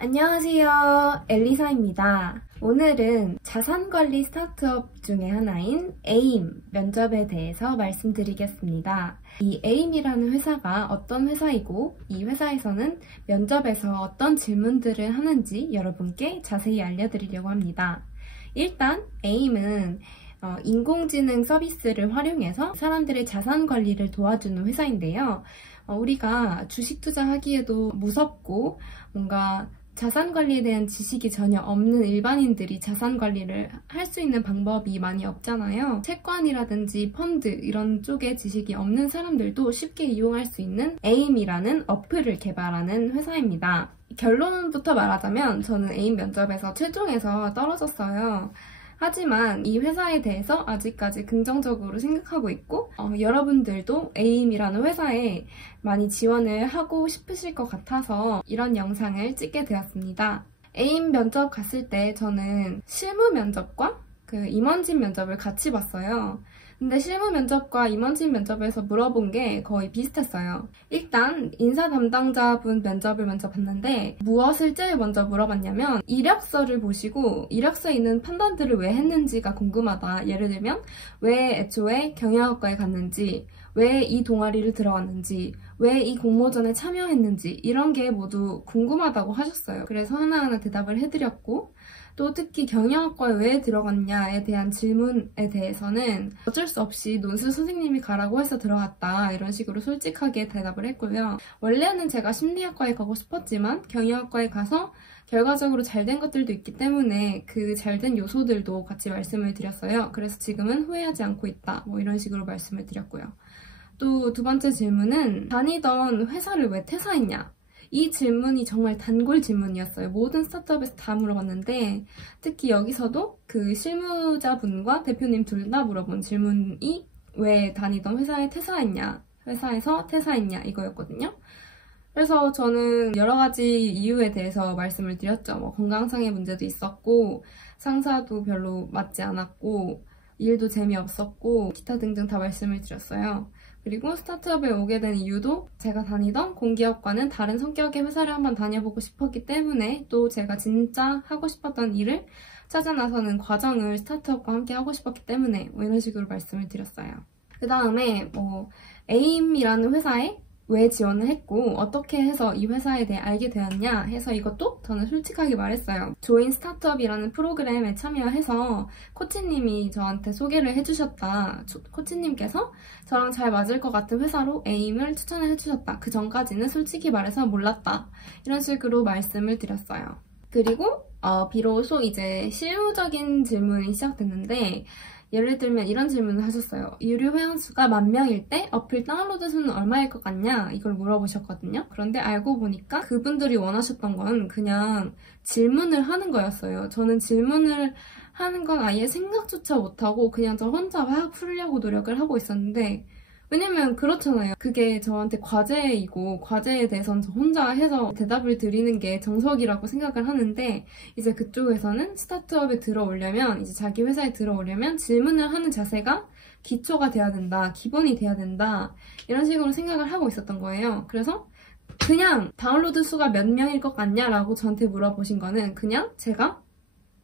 안녕하세요. 엘리사입니다. 오늘은 자산관리 스타트업 중에 하나인 에임 면접에 대해서 말씀드리겠습니다. 이 에임이라는 회사가 어떤 회사이고 이 회사에서는 면접에서 어떤 질문들을 하는지 여러분께 자세히 알려드리려고 합니다. 일단 에임은 인공지능 서비스를 활용해서 사람들의 자산 관리를 도와주는 회사인데요. 우리가 주식 투자하기에도 무섭고 뭔가 자산 관리에 대한 지식이 전혀 없는 일반인들이 자산 관리를 할 수 있는 방법이 많이 없잖아요. 채권이라든지 펀드 이런 쪽에 지식이 없는 사람들도 쉽게 이용할 수 있는 에임이라는 어플을 개발하는 회사입니다. 결론부터 말하자면 저는 에임 면접에서 최종에서 떨어졌어요. 하지만 이 회사에 대해서 아직까지 긍정적으로 생각하고 있고 여러분들도 에임이라는 회사에 많이 지원을 하고 싶으실 것 같아서 이런 영상을 찍게 되었습니다. 에임 면접 갔을 때 저는 실무 면접과 임원진 면접을 같이 봤어요. 근데 실무 면접과 임원진 면접에서 물어본 게 거의 비슷했어요. 일단 인사 담당자분 면접을 먼저 봤는데 무엇을 제일 먼저 물어봤냐면 이력서를 보시고 이력서에 있는 판단들을 왜 했는지가 궁금하다. 예를 들면 왜 애초에 경영학과에 갔는지, 왜 이 동아리를 들어갔는지, 왜 이 공모전에 참여했는지 이런 게 모두 궁금하다고 하셨어요. 그래서 하나하나 대답을 해드렸고 또 특히 경영학과에 왜 들어갔냐에 대한 질문에 대해서는 어쩔 수 없이 논술 선생님이 가라고 해서 들어갔다 이런 식으로 솔직하게 대답을 했고요. 원래는 제가 심리학과에 가고 싶었지만 경영학과에 가서 결과적으로 잘 된 것들도 있기 때문에 그 잘된 요소들도 같이 말씀을 드렸어요. 그래서 지금은 후회하지 않고 있다 이런 식으로 말씀을 드렸고요. 또 두 번째 질문은 다니던 회사를 왜 퇴사했냐? 이 질문이 정말 단골 질문이었어요. 모든 스타트업에서 다 물어봤는데 특히 여기서도 그 실무자분과 대표님 둘 다 물어본 질문이 왜 다니던 회사에 퇴사했냐, 회사에서 퇴사했냐 이거였거든요. 그래서 저는 여러 가지 이유에 대해서 말씀을 드렸죠. 건강상의 문제도 있었고 상사도 별로 맞지 않았고 일도 재미없었고 기타 등등 다 말씀을 드렸어요. 그리고 스타트업에 오게 된 이유도 제가 다니던 공기업과는 다른 성격의 회사를 한번 다녀보고 싶었기 때문에 또 제가 진짜 하고 싶었던 일을 찾아 나서는 과정을 스타트업과 함께 하고 싶었기 때문에 이런 식으로 말씀을 드렸어요. 그 다음에 에임이라는 회사에 왜 지원을 했고 어떻게 해서 이 회사에 대해 알게 되었냐 해서 이것도 저는 솔직하게 말했어요. 조인 스타트업이라는 프로그램에 참여해서 코치님이 저한테 소개를 해주셨다. 코치님께서 저랑 잘 맞을 것 같은 회사로 에임을 추천을 해주셨다. 그 전까지는 솔직히 말해서 몰랐다. 이런 식으로 말씀을 드렸어요. 그리고 비로소 이제 실무적인 질문이 시작됐는데 예를 들면 이런 질문을 하셨어요. 유료 회원수가 10,000명일 때 어플 다운로드 수는 얼마일 것 같냐? 이걸 물어보셨거든요. 그런데 알고 보니까 그분들이 원하셨던 건 그냥 질문을 하는 거였어요. 저는 질문을 하는 건 아예 생각조차 못하고 그냥 저 혼자 막 풀려고 노력을 하고 있었는데 왜냐면 그렇잖아요. 그게 저한테 과제이고 과제에 대해서는 저 혼자 해서 대답을 드리는 게 정석이라고 생각을 하는데 이제 그쪽에서는 스타트업에 들어오려면 이제 자기 회사에 들어오려면 질문을 하는 자세가 기초가 돼야 된다. 기본이 돼야 된다. 이런 식으로 생각을 하고 있었던 거예요. 그래서 그냥 다운로드 수가 몇 명일 것 같냐라고 저한테 물어보신 거는 그냥 제가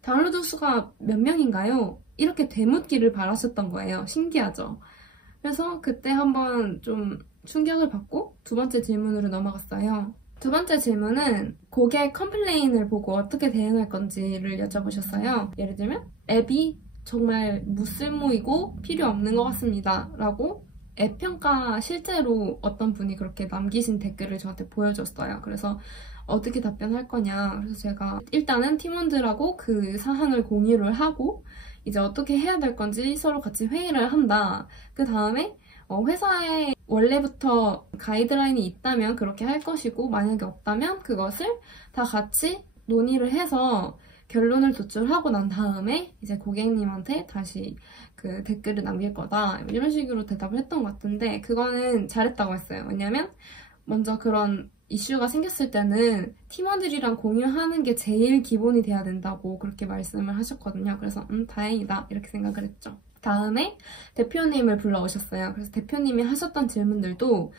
다운로드 수가 몇 명인가요? 이렇게 되묻기를 바라셨던 거예요. 신기하죠? 그래서 그때 한번 좀 충격을 받고 두 번째 질문으로 넘어갔어요. 두 번째 질문은 고객 컴플레인을 보고 어떻게 대응할 건지를 여쭤보셨어요. 예를 들면 앱이 정말 무쓸모이고 필요 없는 것 같습니다. 라고 앱 평가 실제로 어떤 분이 그렇게 남기신 댓글을 저한테 보여줬어요. 그래서 어떻게 답변할 거냐. 그래서 제가 일단은 팀원들하고 그 사항을 공유를 하고 이제 어떻게 해야 될 건지 서로 같이 회의를 한다. 그 다음에 회사에 원래부터 가이드라인이 있다면 그렇게 할 것이고 만약에 없다면 그것을 다 같이 논의를 해서 결론을 도출하고 난 다음에 이제 고객님한테 다시 그 댓글을 남길 거다. 이런 식으로 대답을 했던 것 같은데 그거는 잘했다고 했어요. 왜냐면 먼저 그런 이슈가 생겼을 때는 팀원들이랑 공유하는 게 제일 기본이 돼야 된다고 그렇게 말씀을 하셨거든요. 그래서 다행이다 이렇게 생각을 했죠. 다음에 대표님을 불러오셨어요. 그래서 대표님이 하셨던 질문들도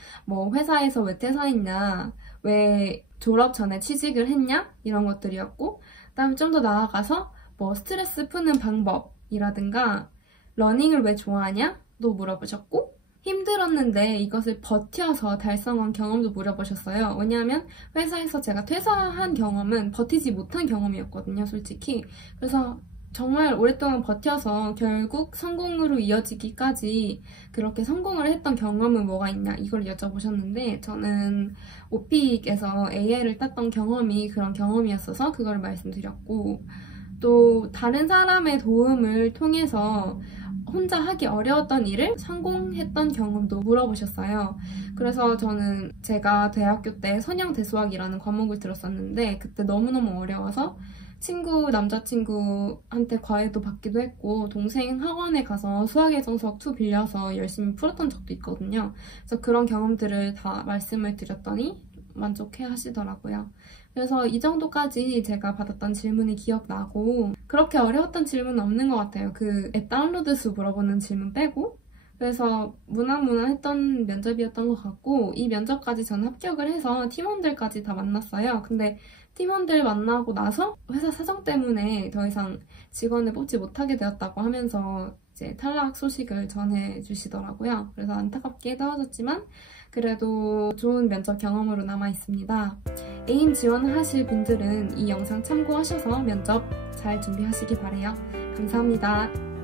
회사에서 왜 퇴사했냐, 왜 졸업 전에 취직을 했냐? 이런 것들이었고, 그다음에 좀 더 나아가서 뭐 스트레스 푸는 방법이라든가 러닝을 왜 좋아하냐? 도 물어보셨고, 힘들었는데 이것을 버텨서 달성한 경험도 물어보셨어요. 왜냐하면 회사에서 제가 퇴사한 경험은 버티지 못한 경험이었거든요, 솔직히. 그래서 정말 오랫동안 버텨서 결국 성공으로 이어지기까지 그렇게 성공을 했던 경험은 뭐가 있냐, 이걸 여쭤보셨는데, 저는 오픽에서 AL을 땄던 경험이 그런 경험이었어서 그걸 말씀드렸고, 또 다른 사람의 도움을 통해서 혼자 하기 어려웠던 일을 성공했던 경험도 물어보셨어요. 그래서 저는 제가 대학교 때 선형대수학이라는 과목을 들었었는데, 그때 너무너무 어려워서 남자친구한테 과외도 받기도 했고, 동생 학원에 가서 수학예정 수학 2 빌려서 열심히 풀었던 적도 있거든요. 그래서 그런 경험들을 다 말씀을 드렸더니 만족해 하시더라고요. 그래서 이 정도까지 제가 받았던 질문이 기억나고, 그렇게 어려웠던 질문은 없는 것 같아요. 그 앱 다운로드 수 물어보는 질문 빼고. 그래서 무난무난했던 면접이었던 것 같고, 이 면접까지 저는 합격을 해서 팀원들까지 다 만났어요. 근데 팀원들 만나고 나서 회사 사정 때문에 더 이상 직원을 뽑지 못하게 되었다고 하면서 이제 탈락 소식을 전해주시더라고요. 그래서 안타깝게 떨어졌지만 그래도 좋은 면접 경험으로 남아있습니다. 에임 지원하실 분들은 이 영상 참고하셔서 면접 잘 준비하시기 바래요. 감사합니다.